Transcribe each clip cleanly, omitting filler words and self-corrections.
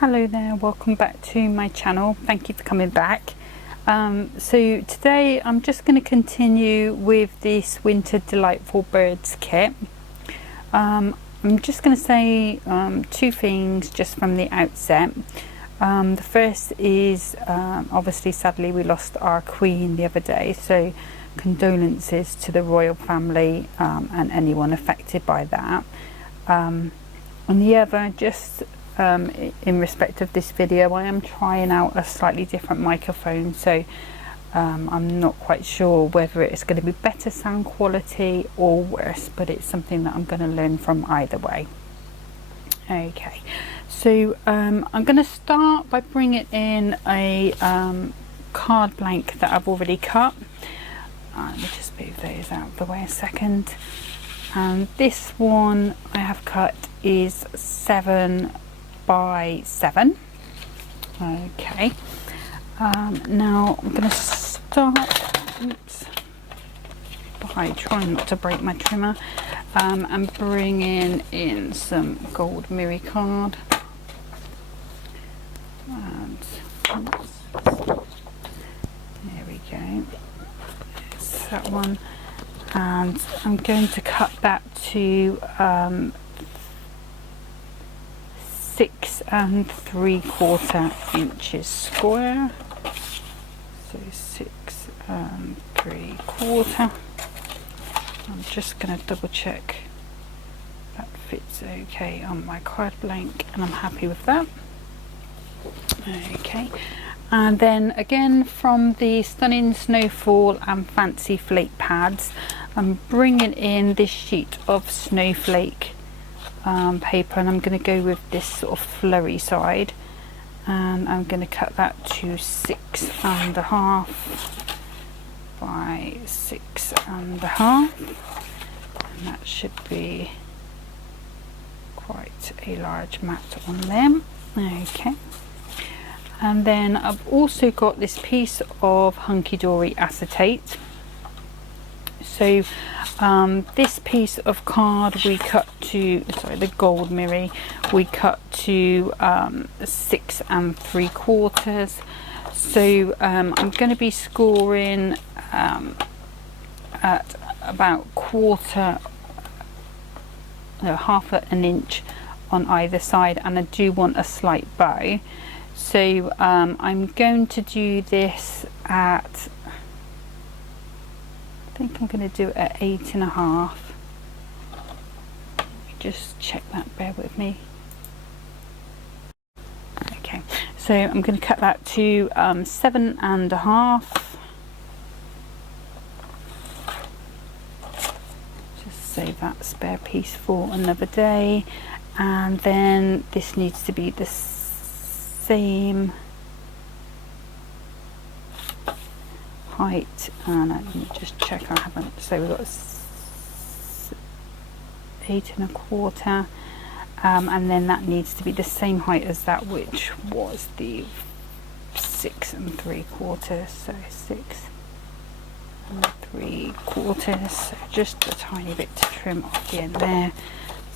Hello there, welcome back to my channel. Thank you for coming back. So today I'm just going to continue with this Winter Delightful Birds kit. I'm just going to say two things just from the outset. The first is obviously sadly we lost our queen the other day, so condolences to the royal family and anyone affected by that. And the other, just in respect of this video, I am trying out a slightly different microphone, so I'm not quite sure whether it's going to be better sound quality or worse, but it's something that I'm going to learn from either way. Okay, so I'm going to start by bringing in a card blank that I've already cut. Let me just move those out of the way a second. And this one I have cut is 7 by 7. Okay, now I'm going to start by trying not to break my trimmer and bringing in some gold mirror card. And there we go, there's that one. And I'm going to cut that to 6 3/4 inches square. So 6 3/4. I'm just going to double check that fits okay on my card blank, and I'm happy with that. Okay, and then again from the Stunning Snowfall and Fancy Flake pads, I'm bringing in this sheet of snowflake paper, and I'm going to go with this sort of flurry side, and I'm going to cut that to 6 1/2 by 6 1/2, and that should be quite a large mat on them. Okay, and then I've also got this piece of Hunkydory acetate. So this piece of card we cut to, sorry, the gold mirror, we cut to 6 3/4. So I'm going to be scoring at about half an inch on either side, and I do want a slight bow. So I'm going to do this at, I think I'm going to do it at 8 1/2. Just check that, bear with me. Okay, so I'm going to cut that to 7 1/2. Just save that spare piece for another day. And then this needs to be the same height, and let me just check I haven't, so we've got 8 1/4, and then that needs to be the same height as that, which was the 6 3/4, so 6 3/4, so just a tiny bit to trim off the end there,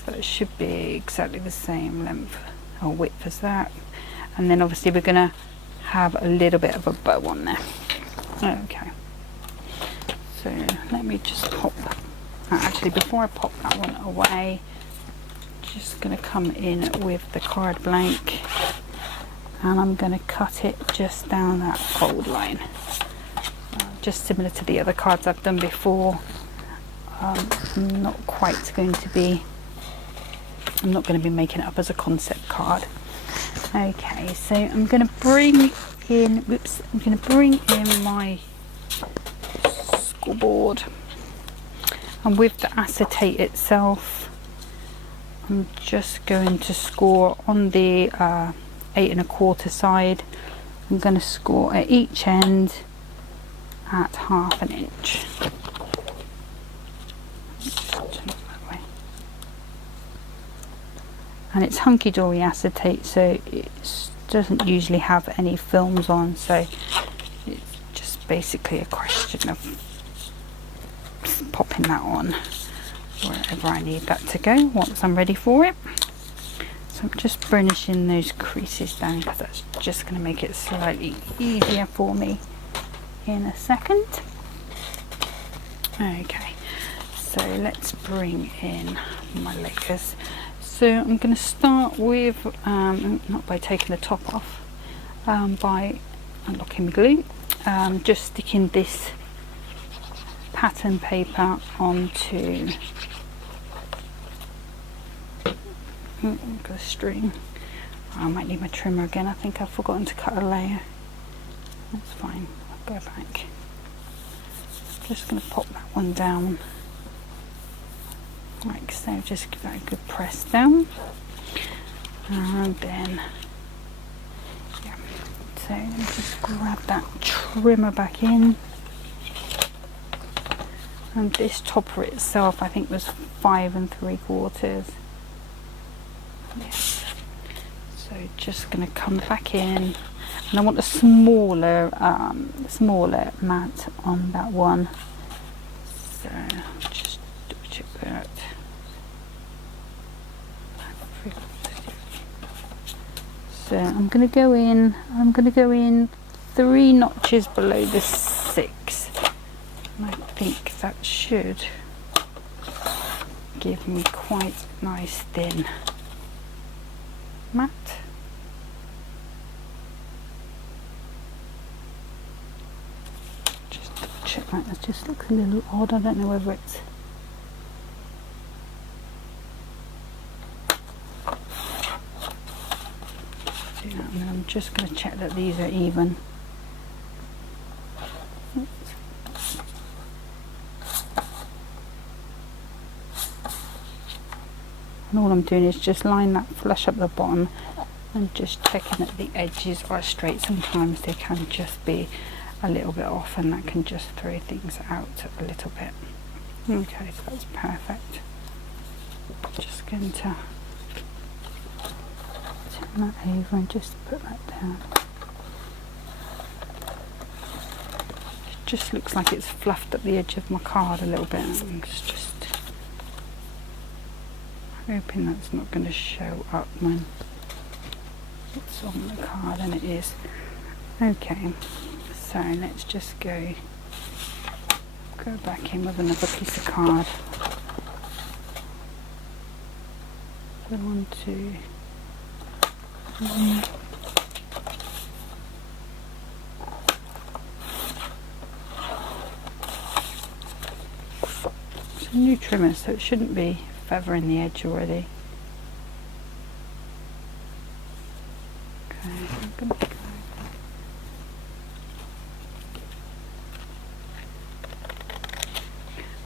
so it should be exactly the same length or width as that. And then obviously we're going to have a little bit of a bow on there. Okay, so let me just pop, actually before I pop that one away, just going to come in with the card blank, and I'm going to cut it just down that fold line, just similar to the other cards I've done before. I'm not going to be making it up as a concept card. Okay, so I'm going to bring in, my scoreboard, and with the acetate itself I'm just going to score on the 8 1/4 side. I'm going to score at each end at half an inch. And it's Hunkydory acetate, so it doesn't usually have any films on, so it's just basically a question of popping that on wherever I need that to go once I'm ready for it. So So I'm just burnishing those creases down because that's just going to make it slightly easier for me in a second. Okay, so let's bring in my layers. So I'm going to start with, not by taking the top off, by unlocking the glue, just sticking this pattern paper onto the string. I might need my trimmer again. I think I've forgotten to cut a layer. That's fine, I'll go back. Just going to pop that one down like so, just give that a good press down, and then yeah, so let me just grab that trimmer back in. And this topper itself I think was 5 3/4. Yeah. So just going to come back in, and I want a smaller mat on that one. So just double check that. So I'm going to go in 3 notches below the 6. And I think that should give me quite a nice thin mat. Just check that, it just looks a little odd. I don't know whether it's and then I'm just going to check that these are even. And all I'm doing is just line that flush up the bottom and just checking that the edges are straight. Sometimes they can just be a little bit off, and that can just throw things out a little bit. Okay, so that's perfect. Just going to turn that over and just put that down. It just looks like it's fluffed up the edge of my card a little bit. It's just hoping that's not going to show up when it's on the card, and it is. Okay, so let's just go back in with another piece of card. So 1, 2, 3. It's a new trimmer, so it shouldn't be feathering the edge already. Okay, I'm going to go.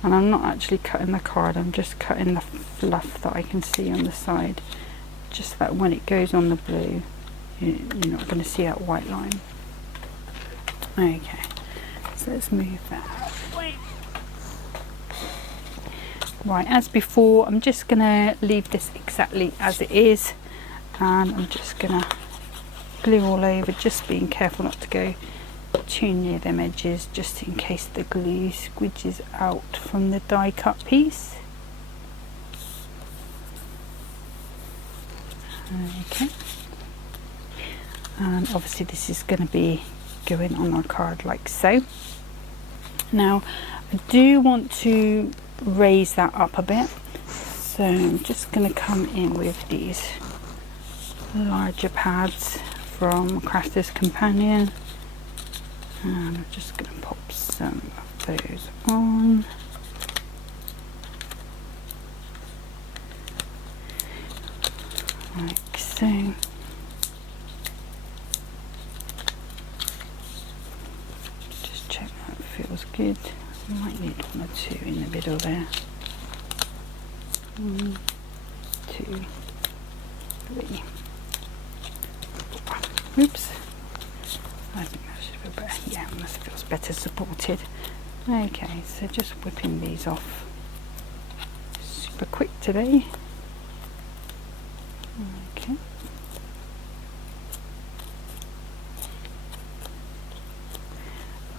And I'm not actually cutting the card, I'm just cutting the fluff that I can see on the side, just that when it goes on the blue you're not going to see that white line. Okay, so let's move that out of the way. Right, as before, I'm just going to leave this exactly as it is, and I'm just going to glue all over, just being careful not to go too near them edges, just in case the glue squidges out from the die cut piece. Okay, and obviously this is going to be going on our card like so. Now I do want to raise that up a bit, so I'm just going to come in with these larger pads from Crafter's Companion, and I'm just going to pop some of those on. Like so. Just check that feels good. I might need 1 or 2 in the middle there. 1, 2, 3. Oops. I think that should be better. Yeah, that feels better supported. Okay, so just whipping these off super quick today. Okay.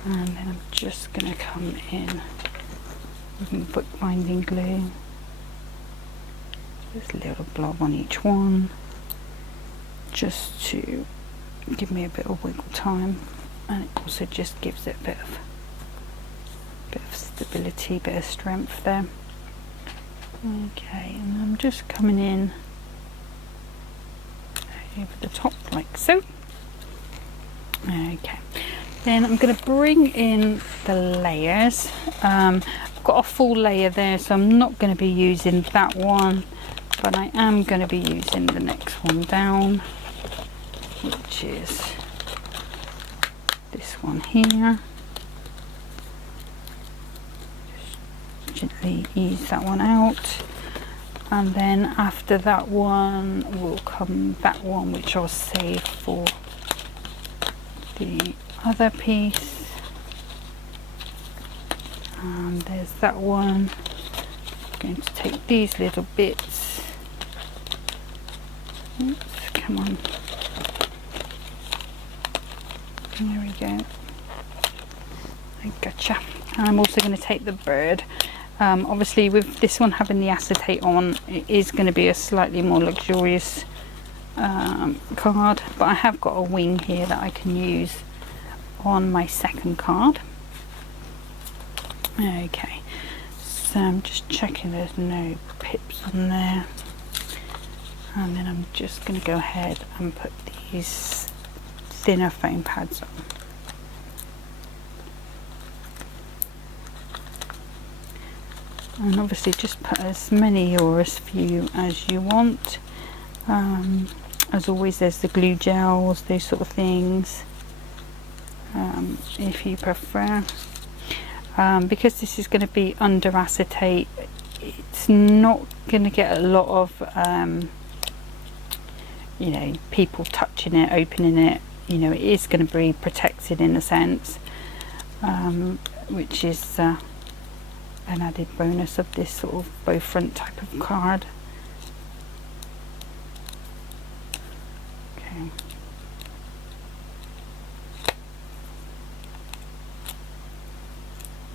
And then I'm just going to come in with bookbinding glue. Just a little blob on each one. just to give me a bit of wiggle time, and it also just gives it a bit of stability, bit of strength there. Okay, and I'm just coming in over the top like so. Okay, then I'm going to bring in the layers. I've got a full layer there, so I'm not going to be using that one, but I am going to be using the next one down, which is this one here. Just gently ease that one out, and then after that one will come that one, which I'll save for the other piece. And there's that one. I'm going to take these little bits. Oops, come on. There we go. I gotcha. And I'm also going to take the bird. Obviously with this one having the acetate on, it is going to be a slightly more luxurious card, but I have got a wing here that I can use on my second card. Okay, so I'm just checking there's no pips on there, and then I'm just going to go ahead and put these thinner foam pads on. And obviously just put as many or as few as you want. As always, there's the glue gels, those sort of things, if you prefer. Because this is going to be under acetate, it's not going to get a lot of you know, people touching it, opening it. You know, it is going to be protected in a sense, which is an added bonus of this sort of bow front type of card. Okay.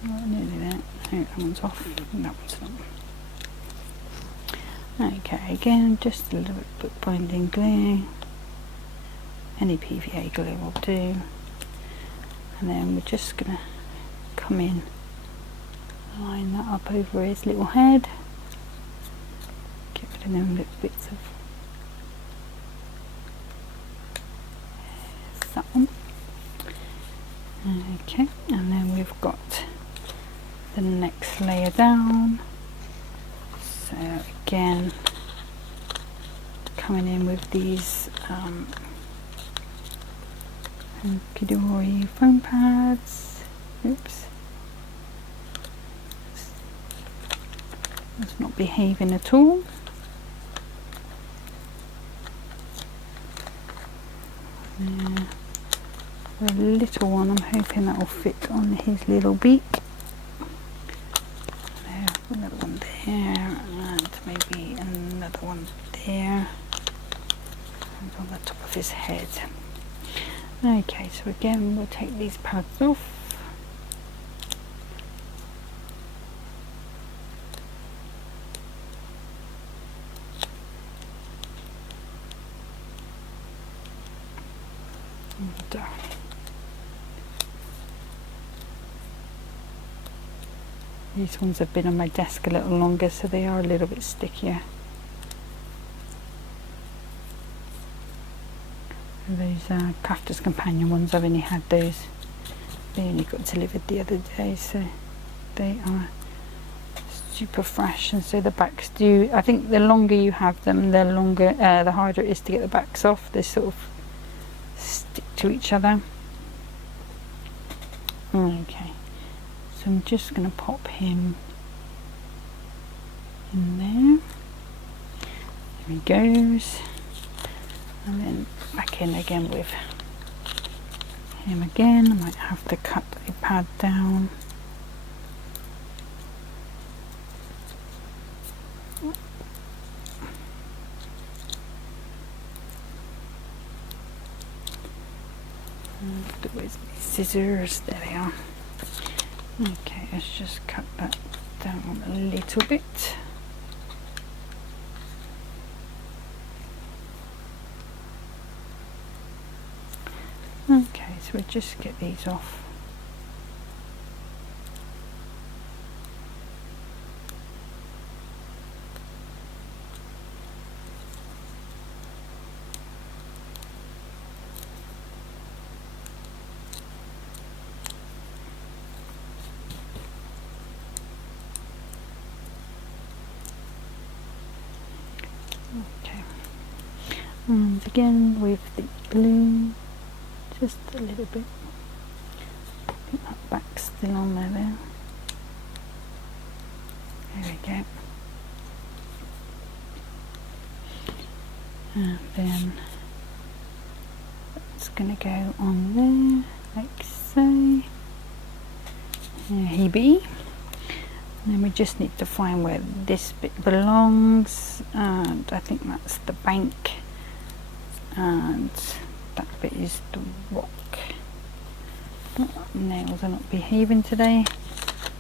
Oh, nearly there. No, that one's off. And that one's not. Okay, again, just a little bit of bookbinding glue. Any PVA glue will do. And then we're just going to come in, line that up over his little head. Get rid of them little bits of that one. Okay, and then we've got the next layer down. So again, coming in with these Hunkydory foam pads. Oops, it's not behaving at all. Yeah. The little one, I'm hoping that will fit on his little beak. There, another one there, and maybe another one there, and on the top of his head. Okay, so again, we'll take these pads off. And, these ones have been on my desk a little longer, so they are a little bit stickier. Those Crafter's Companion ones, I've only had those. They only got delivered the other day, so they are super fresh. And so the backs do, I think the longer you have them, the harder it is to get the backs off. They sort of stick to each other. Okay, so I'm just going to pop him in there. There he goes. And then back in again with him again. I might have to cut a pad down. Where's my scissors? There they are. Okay, let's just cut that down a little bit. so we'll just get these off. Okay, and again with the glue, just a little bit. I think that back's still on there. There we go. And then it's going to go on there, like so. There he be. And then we just need to find where this bit belongs, and I think that's the bank, and that bit is the rock. Oh, nails are not behaving today.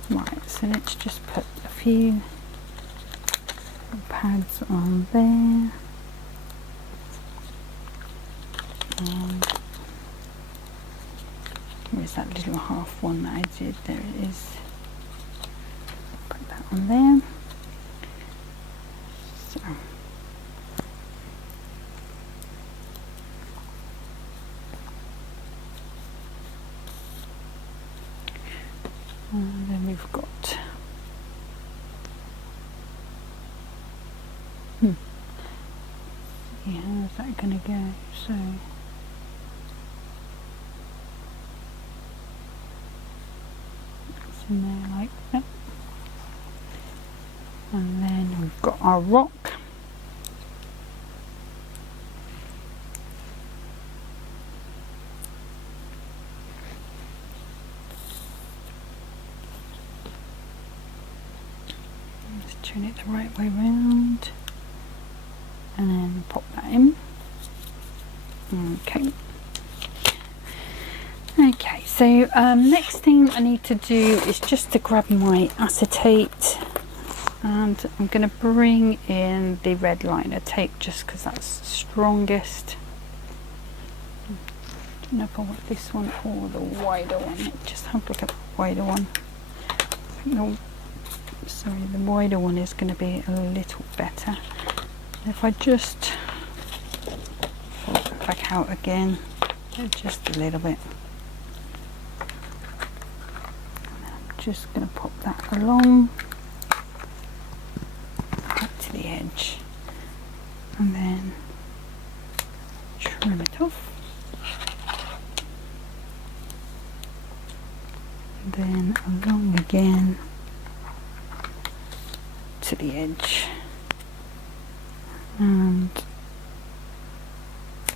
Right, so let's just put a few pads on there. Where's that little half one that I did? There it is. Put that on there. So. And then we've got yeah, how's that going to go? So it's in there like that. And then we've got our rock. Let's turn it the right way round and then pop that in. Okay. Okay, so next thing I need to do is just to grab my acetate, and I'm going to bring in the red liner tape just because that's the strongest. I don't know if I want this one or the wider one. Let's just have a look at the wider one. I think the wider one is going to be a little better. If I just pull it back out again, just a little bit. I'm just going to pop that along up to the edge and then trim it off. And then along again to the edge and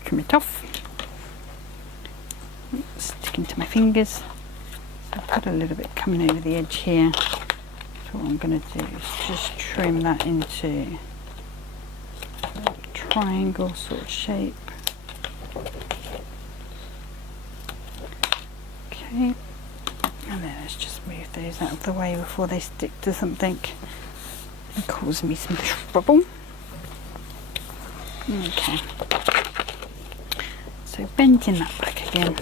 trim it off. It's sticking to my fingers, so I've got a little bit coming over the edge here. So what I'm going to do is just trim that into a triangle sort of shape. Okay, and then let's just move those out of the way before they stick to something and cause me some trouble. Okay, so bending that back again,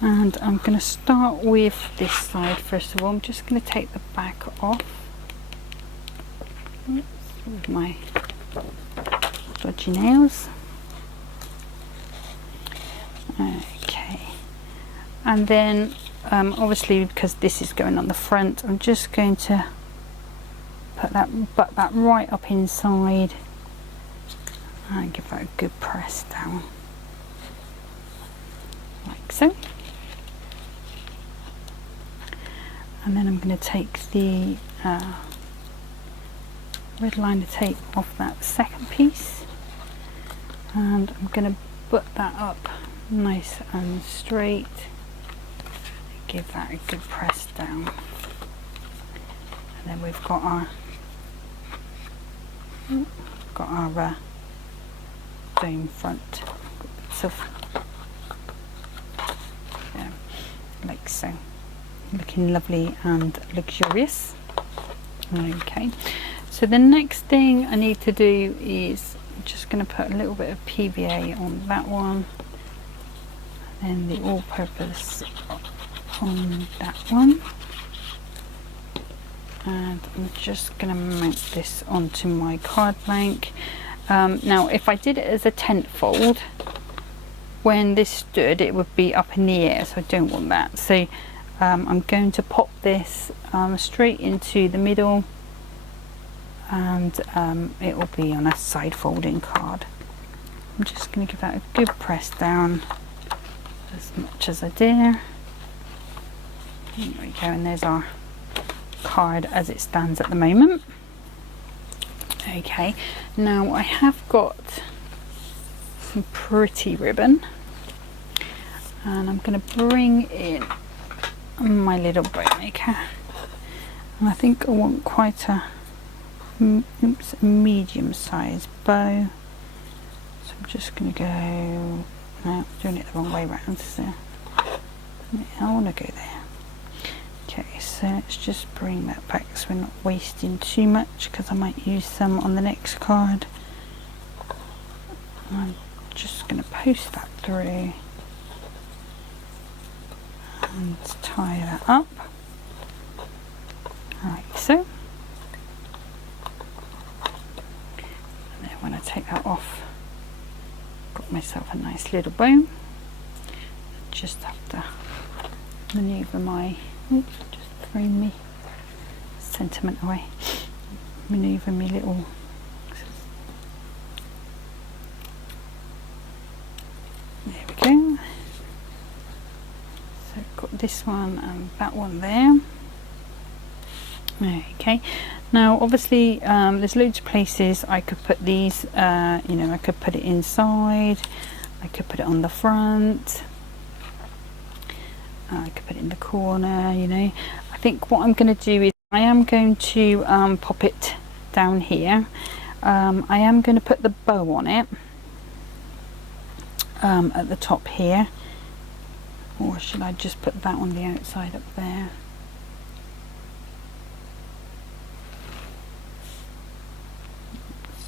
and I'm going to start with this side first of all. I'm just going to take the back off with my dodgy nails. Okay, and then obviously because this is going on the front, I'm just going to butt that right up inside and give that a good press down like so. And then I'm going to take the red liner tape off that second piece, and I'm going to butt that up nice and straight, give that a good press down. And then we've got our dome front, so yeah, like so, looking lovely and luxurious. Okay, so the next thing I need to do is I'm just going to put a little bit of PVA on that one, and then the all-purpose on that one, and I'm just going to mount this onto my card blank. Now if I did it as a tent fold, when this stood it would be up in the air, so I don't want that. So I'm going to pop this straight into the middle, and it will be on a side folding card. I'm just going to give that a good press down as much as I dare. There we go, and there's our card as it stands at the moment. Okay, now I have got some pretty ribbon, and I'm going to bring in my little bow maker, and I think I want quite a medium sized bow, so I'm just going to go, no, I'm doing it the wrong way round, so I want to go there. Okay, so let's just bring that back so we're not wasting too much, because I might use some on the next card. I'm just going to post that through and tie that up like so. And then when I take that off, got myself a nice little bow. Just have to manoeuvre my, oops, just throwing me sentiment away, manoeuvre me little, there we go. So I've got this one and that one there. Okay, now obviously there's loads of places I could put these, you know, I could put it inside, I could put it on the front, I could put it in the corner, you know. I think what I'm going to do is I am going to pop it down here. I am going to put the bow on it at the top here, or should I just put that on the outside up there?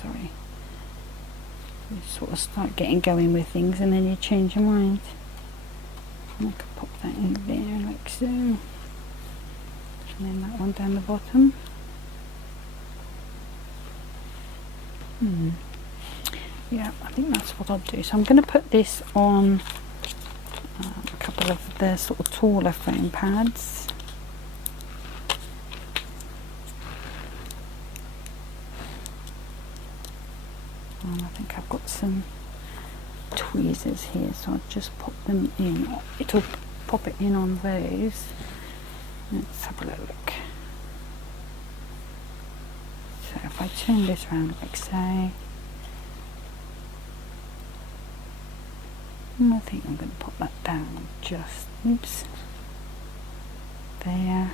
Sorry, you sort of start getting going with things and then you change your mind. I could pop that in there like so, and then that one down the bottom. Yeah, I think that's what I'll do. So I'm going to put this on a couple of the sort of taller foam pads. And I think I've got some tweezers here, so I'll just pop them in. It'll pop it in on those. Let's have a look. So if I turn this around like so, I think I'm going to pop that down just, oops, there.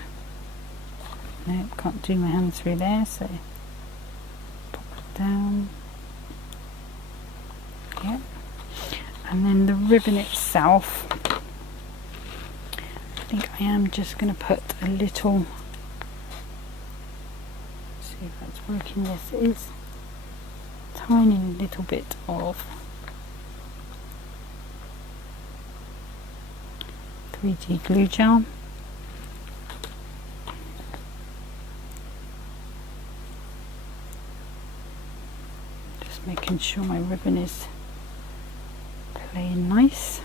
Nope, can't do my hand through there, so pop it down. Yep. And then the ribbon itself, I think I am just going to put a little, see if that's working, yes it is, tiny little bit of 3D glue gel. Just making sure my ribbon is playing nice,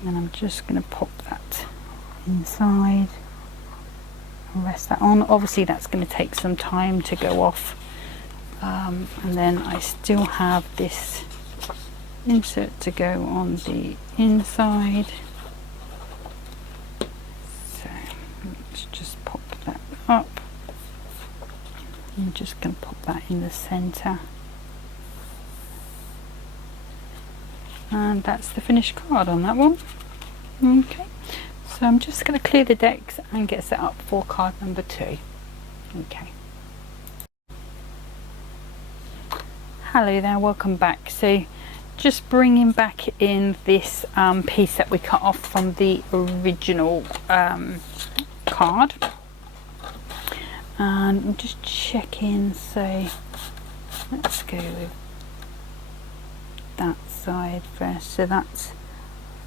and then I'm just going to pop that inside and rest that on. Obviously that's going to take some time to go off, and then I still have this insert to go on the inside, so let's just pop that up. I'm just going to pop that in the center. And that's the finished card on that one. Okay, so I'm just going to clear the decks and get set up for card number 2. Okay. Hello there, welcome back. So just bringing back in this piece that we cut off from the original card. And I'm just checking, so let's go with that side first. So that's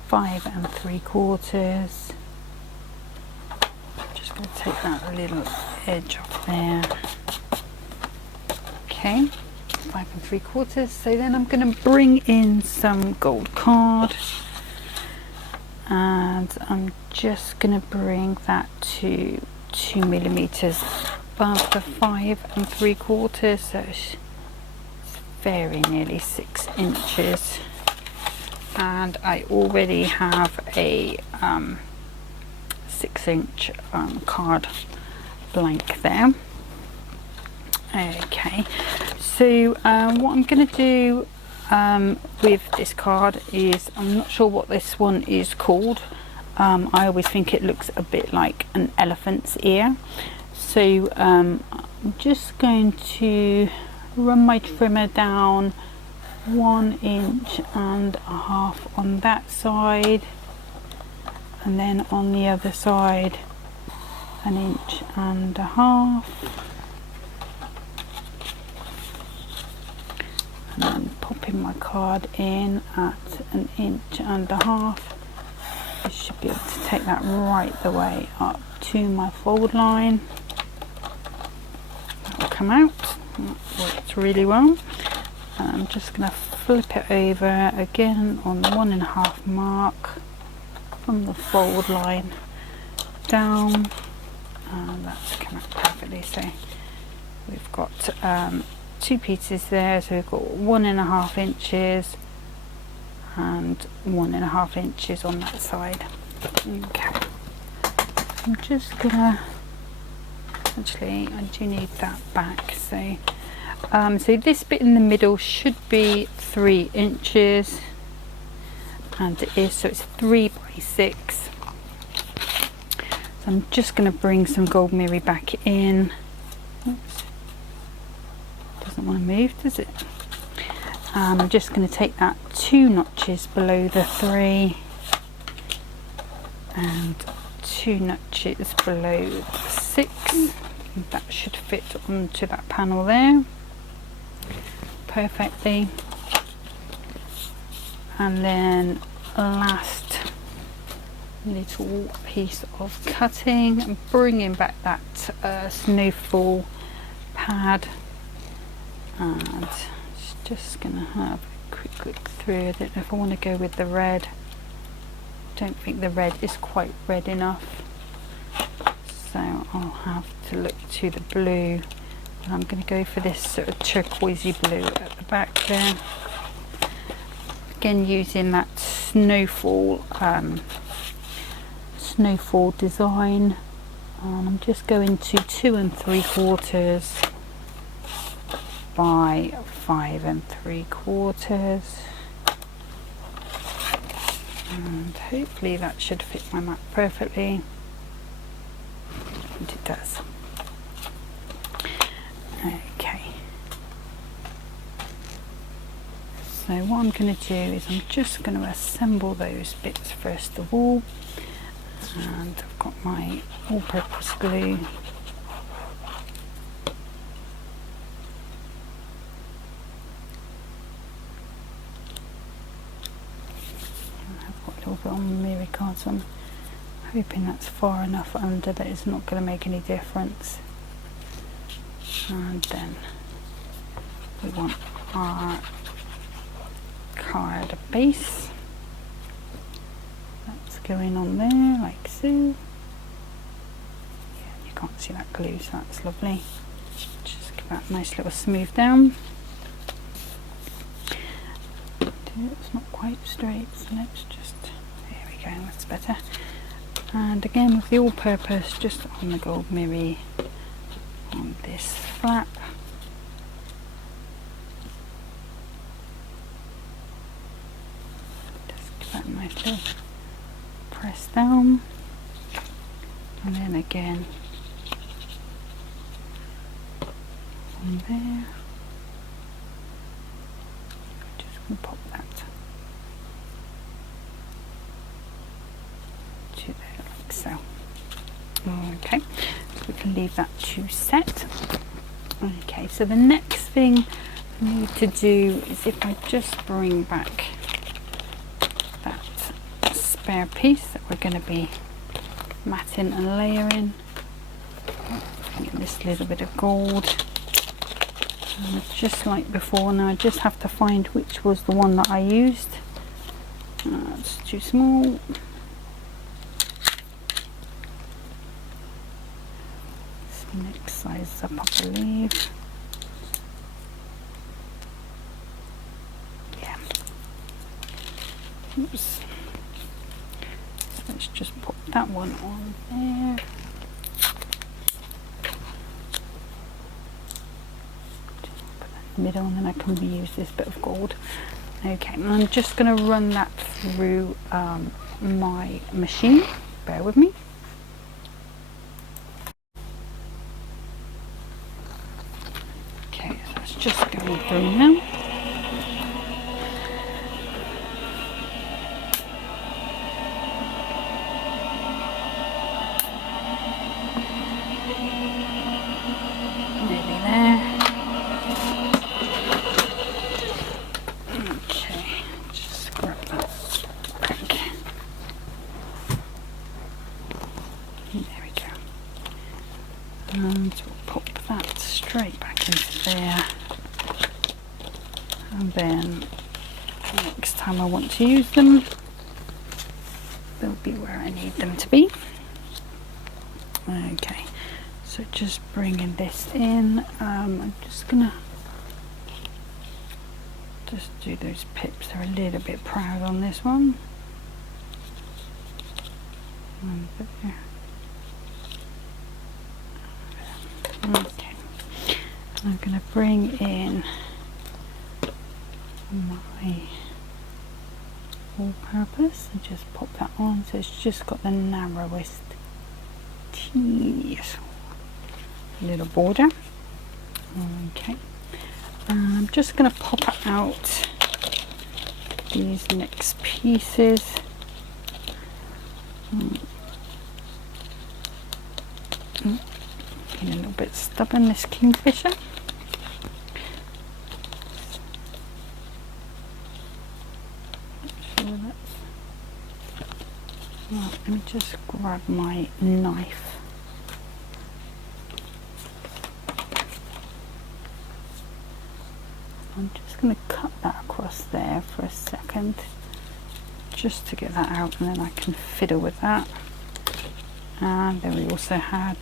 5 3/4. Just going to take that little edge off there. Okay, 5 3/4. So then I'm going to bring in some gold card, and I'm just going to bring that to 2 millimeters above the 5 3/4. So it's very nearly 6 inches. And I already have a 6-inch card blank there. Okay, so what I'm going to do with this card is, I'm not sure what this one is called. I always think it looks a bit like an elephant's ear. So I'm just going to run my trimmer down 1.5 inches on that side, and then on the other side 1.5 inches, and then popping my card in at 1.5 inches. I should be able to take that right the way up to my fold line. That will come out. That works really well. I'm just going to flip it over again on the 1.5 mark from the fold line down, and that's come out perfectly. So we've got 2 pieces there, so we've got 1.5 inches and 1.5 inches on that side. Okay, I'm just gonna, actually I do need that back, so so this bit in the middle should be 3 inches, and it is, so it's 3 by 6. So I'm just going to bring some gold mirror back in. Oops. Doesn't want to move, does it? I'm just going to take that 2 notches below the 3 and 2 notches below the 6. That should fit onto that panel there perfectly. And then last little piece of cutting, and bringing back that snowfall pad, and just gonna have a quick look through. I don't know if I want to go with the red. Don't think the red is quite red enough, so I'll have to look to the blue. And I'm going to go for this sort of turquoisey blue at the back there. Again, using that snowfall design. I'm just going to 2 3/4 by 5 3/4, and hopefully that should fit my map perfectly, and it does. Okay, so what I'm going to do is I'm just going to assemble those bits first of all, and I've got my all-purpose glue. I've got a little bit on the mirror card, so I'm hoping that's far enough under that it's not going to make any difference. And then we want our card base. That's going on there like so. Yeah, you can't see that glue, so that's lovely. Just give that a nice little smooth down. It's not quite straight, so let's just, there we go, that's better. And again with the all-purpose, just on the gold mirror on this flap. Just give that a nice little press down, and then again on there. Just going to pop that to there like so. Okay, so we can leave that to set. Okay, so the next thing I need to do is, if I just bring back that spare piece that we're going to be matting and layering. Get this little bit of gold. And just like before, now I just have to find which was the one that I used. It's too small. This next size up, I believe. Yeah. Oops. So let's just put that one on there. Middle, and then I can reuse this bit of gold. Okay, and I'm just going to run that through my machine. Bear with me. Okay, so that's just going through now. Nearly there. And we'll pop that straight back into there, and then next time I want to use them, they'll be where I need them to be. Okay, so just bringing this in, I'm just gonna just do those pips. They're a little bit proud on this one. And there. Okay, I'm going to bring in my all-purpose and just pop that on, so it's just got the narrowest, teeniest little border. Okay, I'm just going to pop out these next pieces. A little bit stubborn, this kingfisher. Sure that's... Right, let me just grab my knife. I'm just going to cut that across there for a second, just to get that out, and then I can fiddle with that. And then we also had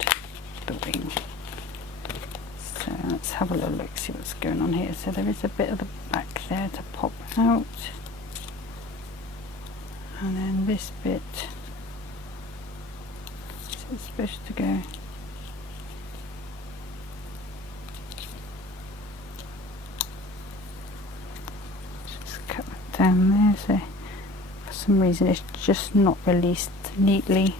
the wing. So let's have a little look, see what's going on here. So there is a bit of the back there to pop out, and then this bit, so it's supposed to go just cut that down there. So for some reason it's just not released neatly.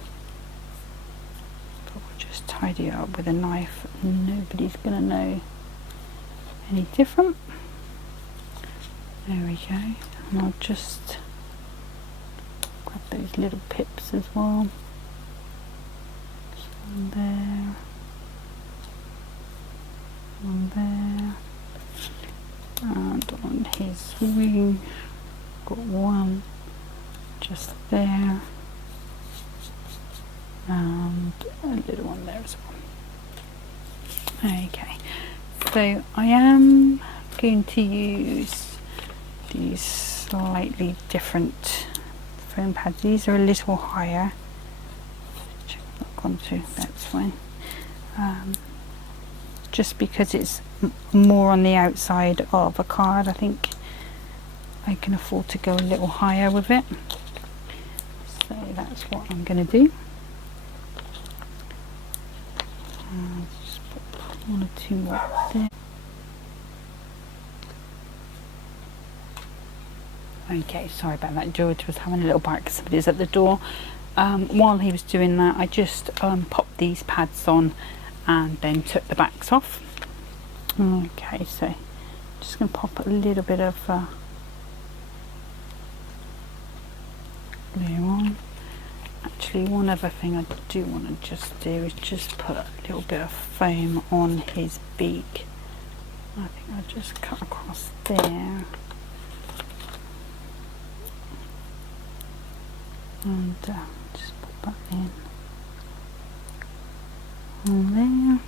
Tidy it up with a knife, nobody's gonna know any different. There we go, and I'll just grab those little pips as well. So one there, one there, and on his wing got one just there, and a little one there as well. Okay, so I am going to use these slightly different foam pads. These are a little higher. Check that gone through, that's fine. Just because it's more on the outside of a card, I think I can afford to go a little higher with it. So that's what I'm going to do. Just put one or two more there. Okay, sorry about that. George was having a little bark because somebody's at the door. While he was doing that, I just popped these pads on and then took the backs off. Okay, so just going to pop a little bit of glue on. Actually, one other thing I do want to just do is just put a little bit of foam on his beak. I think I'll just cut across there. and just put that in on there.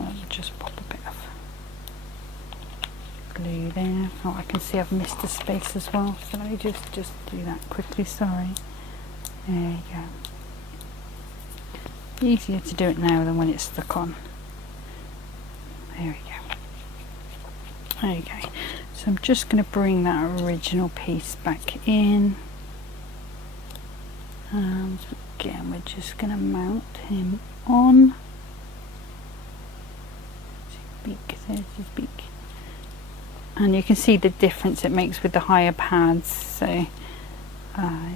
I'll just pop a bit of glue there. Oh, I can see I've missed a space as well, so let me just do that quickly, sorry. There you go. Easier to do it now than when it's stuck on. There we go. Okay, so I'm just going to bring that original piece back in, and again we're just going to mount him on. There's his beak, and you can see the difference it makes with the higher pads. So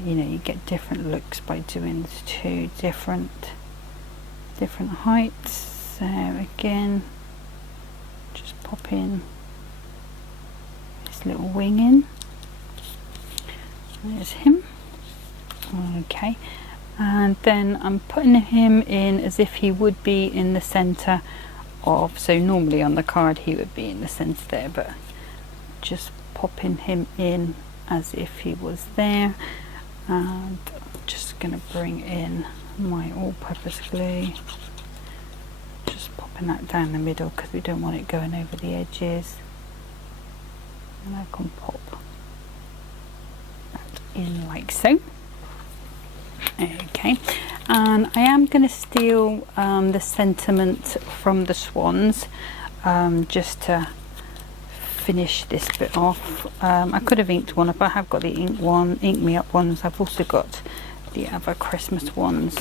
you know, you get different looks by doing two different heights. So again, just pop in this little wing in. There's him. Okay, and then I'm putting him in as if he would be in the center of, so normally on the card he would be in the center there, but just popping him in as if he was there. And I'm just going to bring in my all-purpose glue, just popping that down the middle because we don't want it going over the edges, and I can pop that in like so. Okay, and I am going to steal the sentiment from the swans, just to finish this bit off. I could have inked one up, I have got the ink me up ones. I've also got the other Christmas ones,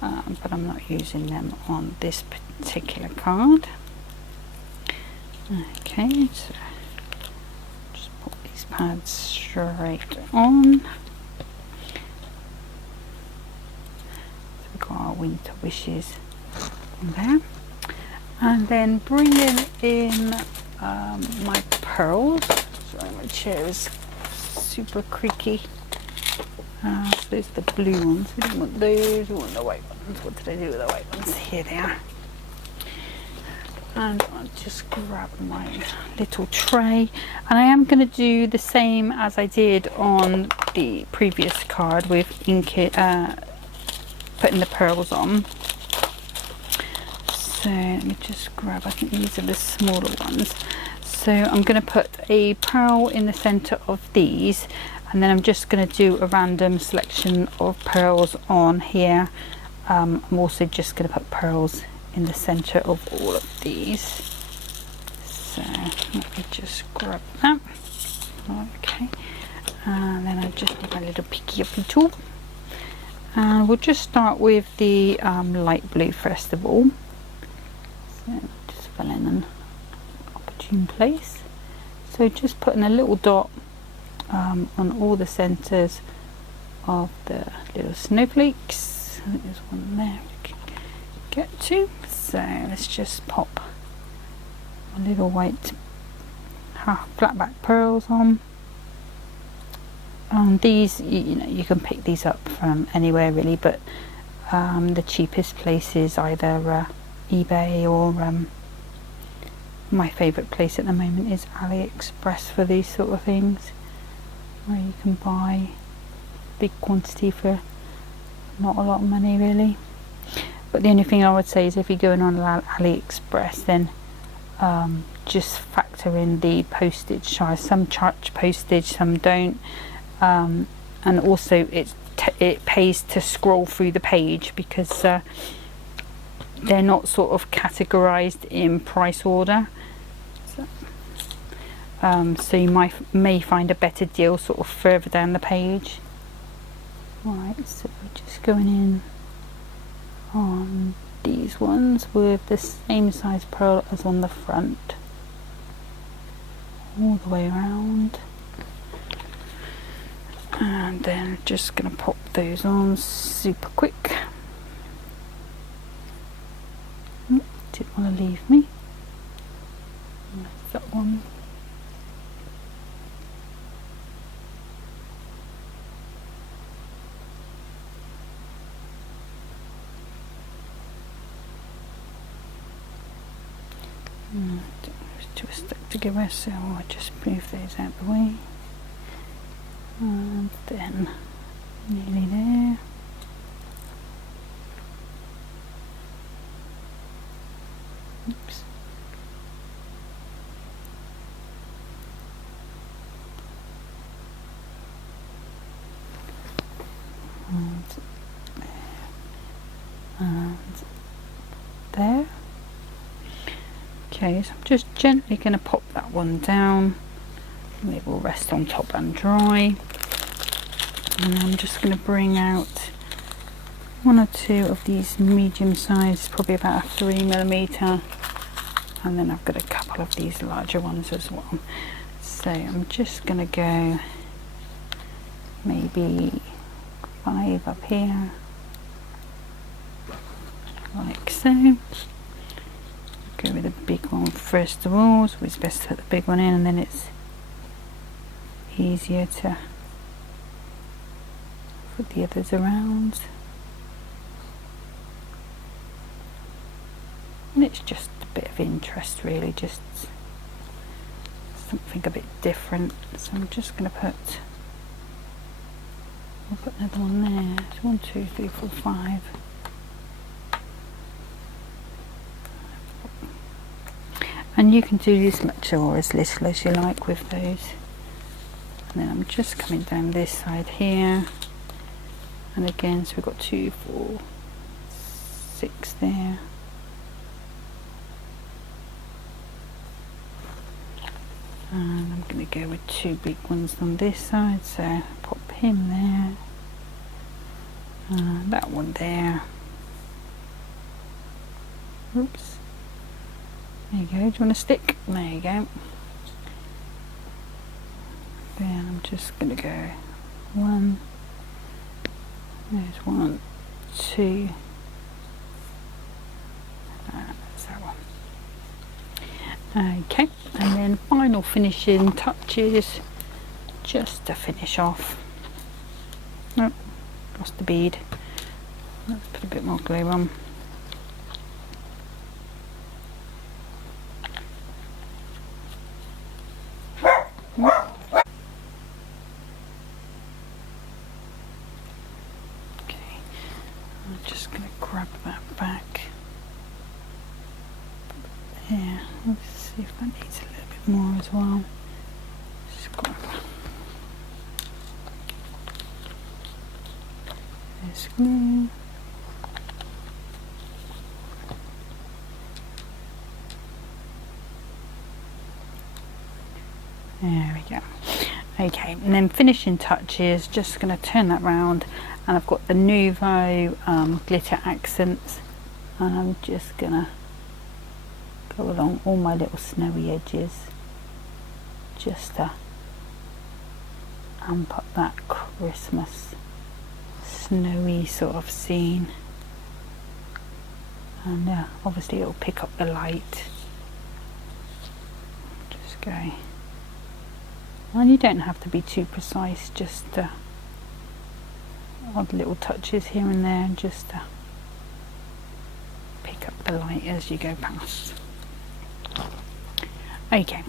but I'm not using them on this particular card. Okay, so just put these pads straight on. Our winter wishes there, and then bringing in my pearls. Sorry, my chair is super creaky. So those are the blue ones. We don't want those, we want the white ones. What did I do with the white ones? Here they are. And I'll just grab my little tray, and I am going to do the same as I did on the previous card with putting the pearls on. So let me just grab, I think these are the smaller ones. So I'm going to put a pearl in the center of these, and then I'm just going to do a random selection of pearls on here. I'm also just going to put pearls in the center of all of these. So let me just grab that. Okay, and then I just need my little picky uppy tool. And we'll just start with the light blue first of all. So just fill in an opportune place. So just putting a little dot on all the centres of the little snowflakes. I think there's one there we can get to. So let's just pop a little white flat back pearls on. These, you know, you can pick these up from anywhere really, but the cheapest place is either eBay or my favourite place at the moment is AliExpress for these sort of things, where you can buy big quantity for not a lot of money really. But the only thing I would say is if you're going on AliExpress, then just factor in the postage charge. Some charge postage, some don't. And also it pays to scroll through the page because they're not sort of categorized in price order, so you may find a better deal sort of further down the page. Right, so we're just going in on these ones with the same size pearl as on the front, all the way around. And then just going to pop those on super quick. Didn't want to leave me. That one. Too stuck together, so I'll just move those out of the way. And then Nearly there. Oops. And there. Okay, so I'm just gently going to pop that one down. And it will rest on top and dry. And I'm just going to bring out one or two of these medium size, probably about a 3mm, and then I've got a couple of these larger ones as well. So I'm just going to go maybe 5 up here, like so. Go with the big one first of all, so it's best to put the big one in, and then it's easier to put the others around. And it's just a bit of interest really, just something a bit different. So I'm just going to put, I'll put another one there. So 1, 2, 3, 4, 5. And you can do as much or as little as you like with those. And then I'm just coming down this side here. And again, so we've got 2, 4, 6 there. And I'm going to go with 2 big ones on this side, so pop him there, and that one there. Oops. There you go. Do you want a stick? There you go. Then I'm just going to go 1. There's 1, 2. That's that one. Okay, and then final finishing touches, just to finish off. Nope, lost the bead. Let's put a bit more glue on. Okay, I'm just going to grab that back. Yeah, let's see if that needs a little bit more as well. Just grab this glue. There we go. Okay, and then finishing touches, just going to turn that round, and I've got the Nuvo glitter accents, and I'm just going to go along all my little snowy edges just to amp up that Christmas snowy sort of scene. And obviously it'll pick up the light. Just go, and you don't have to be too precise, just odd little touches here and there, just to pick up the light as you go past. Okay,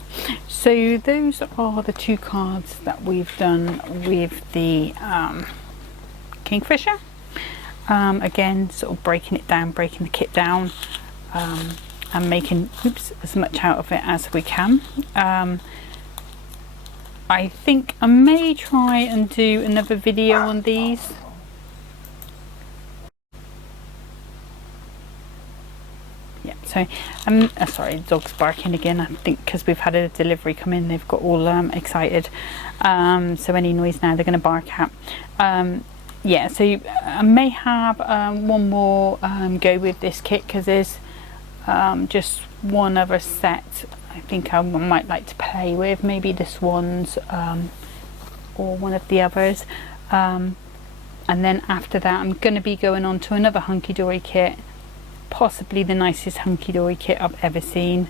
so those are the 2 cards that we've done with the Kingfisher. Again, sort of breaking the kit down, and making as much out of it as we can. I think I may try and do another video on these. Yeah, so sorry, the dog's barking again. I think because we've had a delivery come in, they've got all excited. So any noise now they're going to bark at. Yeah, so I may have one more go with this kit, because there's just one other set I think I might like to play with, maybe the swans or one of the others, and then after that I'm going to be going on to another Hunkydory kit, possibly the nicest Hunkydory kit I've ever seen,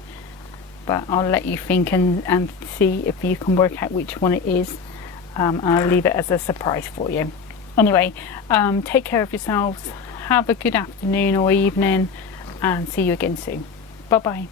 but I'll let you think and see if you can work out which one it is. I'll leave it as a surprise for you. Anyway, take care of yourselves, have a good afternoon or evening, and see you again soon. Bye bye.